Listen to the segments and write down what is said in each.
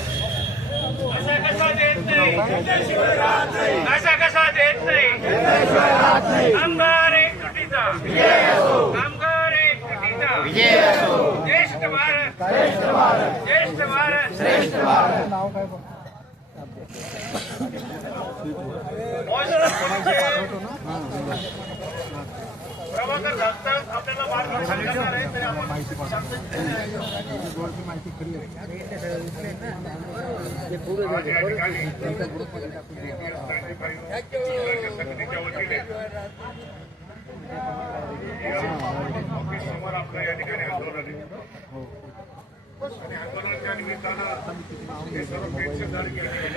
असा कसा देत नाही? असा कसा देत नाही कामगार एक तुटीचा कामगार एक तुटीचा ज्येष्ठ भारत ज्येष्ठ भारत प्रभाकर जास्त आपल्याला मार्गदर्शन करणार आहे तरी आपण आज या ठिकाणी समितीच्या वतीने ऑफिस समोर आपलं या ठिकाणी आंदोलन आहे आणि आंदोलनाच्या निमित्तानं हे सर्व या ठिकाणी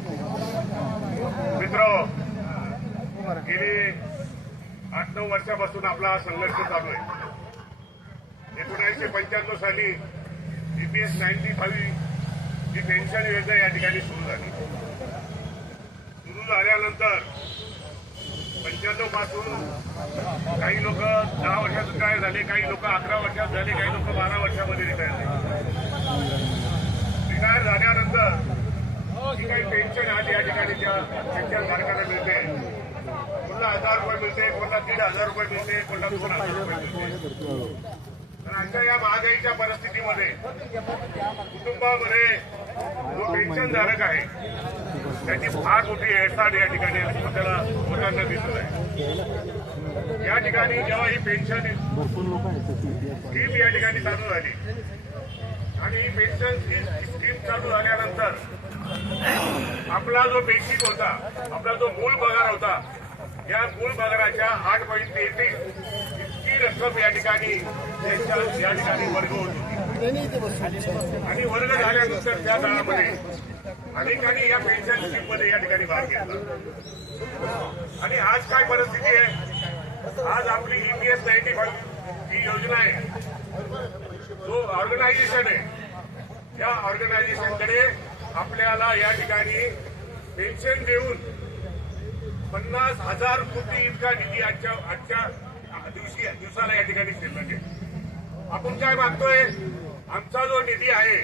मित्र मित्र गेली आठ नऊ वर्षापासून आपला संघर्ष चालू आहे. एकोणीसशे पंच्याण्णव साली ईपीएस नाईन्टी फाईव्ह ही पेन्शन योजना या ठिकाणी सुरू झाली. सुरू झाल्यानंतर पंच्याण्णवपासून काही लोक दहा वर्षात काय झाले काही लोक अकरा वर्षात झाले काही लोक बारा वर्षामध्ये रिटायर झाले. रिटायर झाल्यानंतर जी काही पेन्शन आज या ठिकाणी त्या पेन्शन धारकांना मिळते हजार रुपये मिळते कोणाला दीड हजार रुपये मिळते कोणाला दोन हजार रुपये मिळते. तर अशा या महागाईच्या परिस्थितीमध्ये कुटुंबामध्ये जो पेन्शन धारक आहे त्याची फार मोठी हेळसाड या ठिकाणी आपल्याला लोकांना दिसत आहे. या ठिकाणी जेव्हा ही पेन्शन स्कीम या ठिकाणी चालू झाली आणि ही पेन्शन स्कीम चालू झाल्यानंतर आपला जो बेसिक होता आपला जो मूळ पगार होता या गुळ बाजाराच्या आठ पॉईंट तेहतीस. इतकी रक्कम या ठिकाणी त्यांच्या या ठिकाणी वर्ग होत. होती आणि वर्ग झाल्यानंतर त्या काळामध्ये अनेकांनी या पेन्शन स्कीममध्ये या ठिकाणी भाग घेतला. आणि आज काय परिस्थिती आहे? आज आपली ईपीएस नाईन्टी फाईव्ह ही योजना आहे. जो ऑर्गनायझेशन आहे त्या ऑर्गनायझेशनकडे आपल्याला या ठिकाणी पेन्शन देऊन पन्नास हजार कोटी इतका निधी आजच्या आजच्या दिवशी दिवसाला या ठिकाणी शिल्लक आहे. आपण काय मागतोय? आमचा जो निधी आहे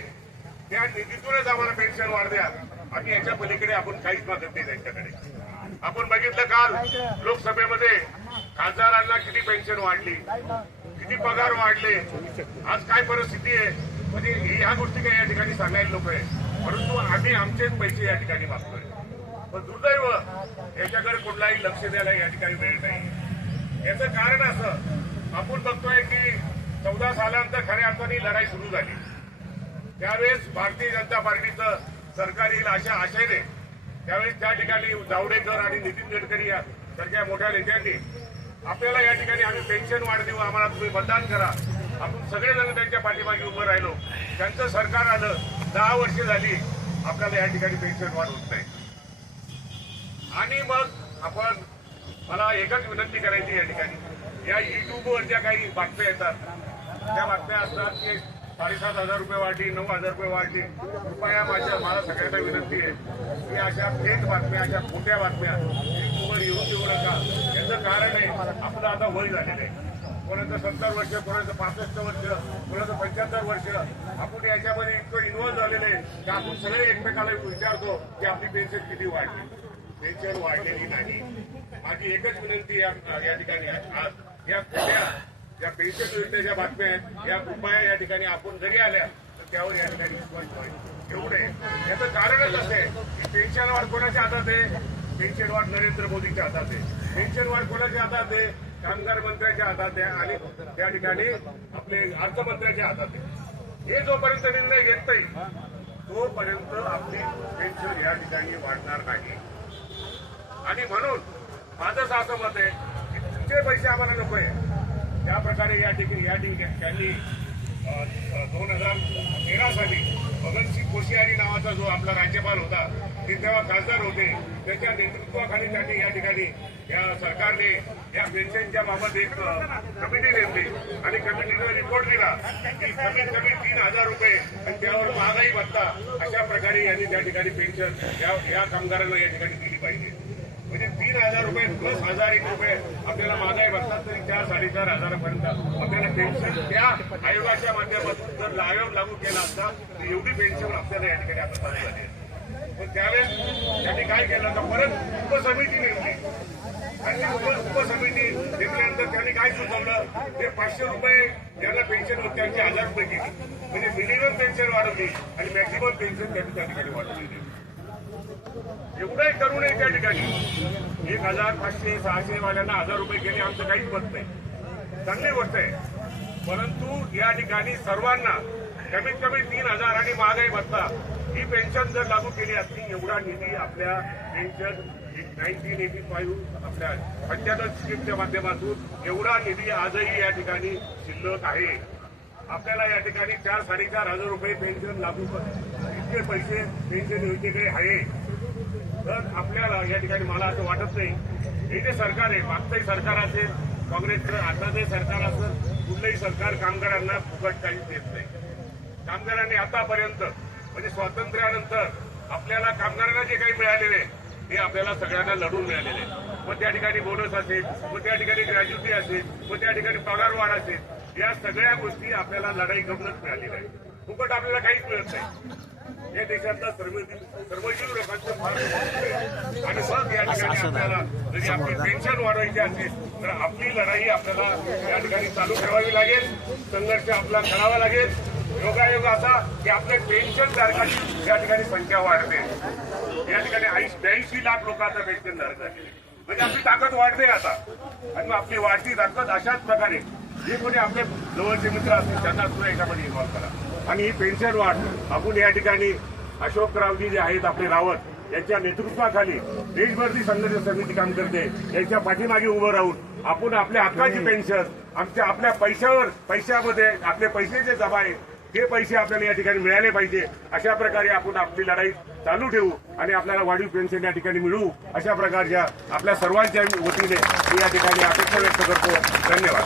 त्या निधीतूनच आम्हाला पेन्शन वाढ द्या आणि याच्या पलीकडे आपण काहीच मागत नाही त्यांच्याकडे. आपण बघितलं काल लोकसभेमध्ये खासदारांना किती पेन्शन वाढली किती पगार वाढले आज काय परिस्थिती आहे? म्हणजे ह्या गोष्टी काही या ठिकाणी सांगायला लोक आहे. परंतु आम्ही आमचेच पैसे या ठिकाणी मागतोय. पण दुर्दैव याच्याकडे कुठलाही लक्ष द्यायला या ठिकाणी वेळ नाही. याचं कारण असं आपण बघतोय की चौदा सालानंतर खऱ्या अर्थाने लढाई सुरू झाली. त्यावेळेस भारतीय जनता पार्टीचं सरकार येईल अशा आशेने त्यावेळेस त्या ठिकाणी जावडेकर आणि नितीन गडकरी या सारख्या मोठ्या नेत्यांनी आपल्याला या ठिकाणी आम्ही पेन्शन वाढ देऊ आम्हाला तुम्ही मतदान करा. आपण सगळेजण त्यांच्या पाठीमागे उभं राहिलो. त्यांचं सरकार आलं दहा वर्ष झाली आपल्याला या ठिकाणी पेन्शन वाढ होत नाही. आणि मग आपण मला एकच विनंती करायची या ठिकाणी. या युट्यूबवरच्या काही बातम्या येतात त्या बातम्या असतात की साडेसात हजार रुपये वाढली नऊ हजार रुपये वाढली. कृपया माझ्या मला सगळ्यांना विनंती आहे की अशा फेक बातम्या अशा खोट्या बातम्या युट्यूबवर येऊ देऊ नका. याचं कारण आहे आपलं आता वय झालेलं आहे. कोणाचं सत्तर वर्ष कोणाचं पासष्ट वर्ष कोणाचं पंच्याहत्तर वर्ष. आपण याच्यामध्ये इतकं इन्व्हॉल्व्ह झालेलं आहे की आपण सगळे एकमेकाला विचारतो की आपली पेन्शन किती वाढली. पेन्शन वाढलेली नाही. माझी एकच विनंती या ठिकाणी आज या खोट्या या पेन्शन योजनेच्या बातम्या आहेत. या कृपया या ठिकाणी आपण जरी आल्या तर त्यावर या ठिकाणी विश्वास ठेवायचा. एवढे. याचं कारणच असं आहे की पेन्शन वाढ कोणाच्या हातात आहे? पेन्शन वाढ नरेंद्र मोदीच्या हातात आहे. पेन्शन वाढ कोणाच्या हातात आहे? कामगार मंत्र्याच्या हातात आहे. आणि त्या ठिकाणी आपले अर्थमंत्र्याच्या हातात आहे. हे जोपर्यंत निर्णय घेत नाही तोपर्यंत आपली पेन्शन या ठिकाणी वाढणार नाही. आणि म्हणून माझं असं मत आहे की तुमचे पैसे आम्हाला नको आहे त्या प्रकारे या ठिकाणी या ठिकाणी त्यांनी दोन हजार तेरा साली भगतसिंग कोश्यारी नावाचा जो आपला राज्यपाल होता ते तेव्हा खासदार होते. त्याच्या नेतृत्वाखाली त्यांनी या ठिकाणी या सरकारने या पेन्शनच्या बाबत एक कमिटी नेमली आणि कमिटीने रिपोर्ट दिला की कमीत कमी तीन हजार रुपये आणि त्यावर महागाई भत्ता अशा प्रकारे यांनी त्या ठिकाणी पेन्शन या या कामगारांना या ठिकाणी दिली पाहिजे. म्हणजे तीन हजार रुपये प्लस हजार एक रुपये आपल्याला महागाई बसतात तरी चार साडेचार हजारापर्यंत आपल्याला पेन्शन त्या आयोगाच्या माध्यमातून जर आयोग लागू केला असता तर एवढी पेन्शन आपल्याला या ठिकाणी आता चालू झाली पण त्यावेळेस त्यांनी काय केलं तर परत उपसमिती नेमली. आणि उपसमिती नेमल्यानंतर त्यांनी काय सुचवलं? ते पाचशे रुपये ज्यांना पेन्शन होत त्यांची हजार रुपये केली म्हणजे मिनिमम पेन्शन वाढवली आणि मॅक्झिमम पेन्शन त्यांनी त्या ठिकाणी वाढवली एवढंही करू नये त्या ठिकाणी. एक हजार पाचशे सहाशे वाल्यांना हजार रुपये गेले आमचं काहीच मत नाही. चांगली गोष्ट आहे. परंतु या ठिकाणी सर्वांना कमीत कमी तीन हजार आणि महागाई भत्ता ही पेन्शन जर लागू केली असती एवढा निधी आपल्या पेन्शन नाईन्टीन एटी फाईव्ह आपल्या पंच्याहत्तर स्कीमच्या माध्यमातून एवढा निधी आजही या ठिकाणी शिल्लक आहे. आपल्याला या ठिकाणी चार साडेचार हजार रुपये पेन्शन लागू कर- इतके पैसे पेन्शन योजनेकडे आहे. तर आपल्याला या ठिकाणी मला असं वाटत नाही. हे जे सरकार आहे मागचंही सरकार असेल काँग्रेसचं आताचंही सरकार असेल कुठलंही सरकार कामगारांना फुकट काहीच देत नाही. कामगारांनी आतापर्यंत म्हणजे स्वातंत्र्यानंतर आपल्याला कामगारांना जे काही मिळालेले हे आपल्याला सगळ्यांना लढून मिळालेले मग त्या ठिकाणी बोनस असेल मग त्या ठिकाणी ग्रॅज्युटी असेल मग त्या ठिकाणी पगारवाढ असेल या सगळ्या गोष्टी आपल्याला लढाई करूनच मिळालेल्या आहेत. फुकट आपल्याला काहीच मिळत नाही. या देशातला सर्वजीव सर्वजीव लोकांचं आहे. आणि मग या ठिकाणी आपल्याला जरी आपली पेन्शन वाढवायची असेल तर आपली लढाई आपल्याला या ठिकाणी चालू ठेवावी लागेल. संघर्ष आपला करावा लागेल. योगायोग असा की आपल्या पेन्शन धारकाची या ठिकाणी संख्या वाढते. या ठिकाणी ऐंशी ब्याऐंशी लाख लोक आता पेन्शन धारक झालेले म्हणजे आपली ताकद वाढते आता. आणि मग आपली वाढती ताकद अशाच प्रकारे जे कोणी आपले जवळचे मित्र असतील त्यांना सुद्धा याच्यामध्ये इन्व्हॉल्व करा. आणि ही पेन्शन वाढ आपण या ठिकाणी अशोकरावजी जे आहेत आपले रावत यांच्या नेतृत्वाखाली देशभरती संघर्ष समिती काम करते. यांच्या पाठीमागे उभं राहून आपण आपल्या हक्काची पेन्शन आमच्या आपल्या पैशावर पैशामध्ये आपले पैसे जे जमा आहे ते पैसे आपल्याला या ठिकाणी मिळाले पाहिजे. अशा प्रकारे आपण आपली लढाई चालू ठेवू आणि आपल्याला वाढीव पेन्शन या ठिकाणी मिळवू अशा प्रकारच्या आपल्या सर्वांच्या वतीने मी या ठिकाणी अपेक्षा व्यक्त करतो. धन्यवाद.